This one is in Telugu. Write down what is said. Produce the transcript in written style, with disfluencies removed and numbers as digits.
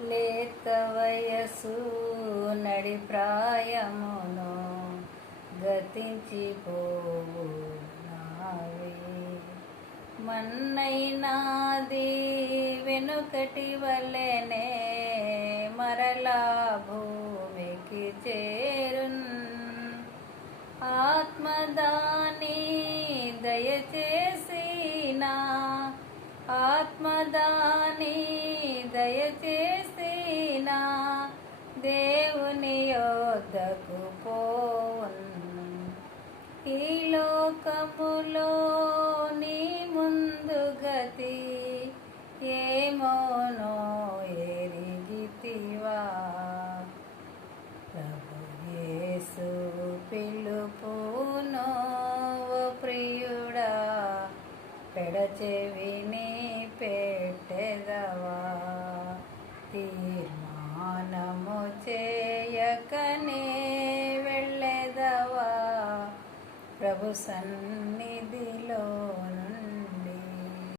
లేత వయసు నడి ప్రాయమును గతించిపోవు నావే. మన్నైనాది వెనుకటి వలెనే మరలా భూమికి చేరున్. ఆత్మదాని దయచేసినా, ఆత్మదాని దయచేసినా దేవుని యొద్దకు పోవున్. ఈ లోకములో నీ ముందు గతి ఏమోనో ఎరిగితివా. ప్రభు యేసు పిలుపునో ఓ ప్రియుడా, పెడచెవిని పెట్టెదవా. తీర్మానము చేయకనే వెళ్ళెదవా ప్రభు సన్నిధిలో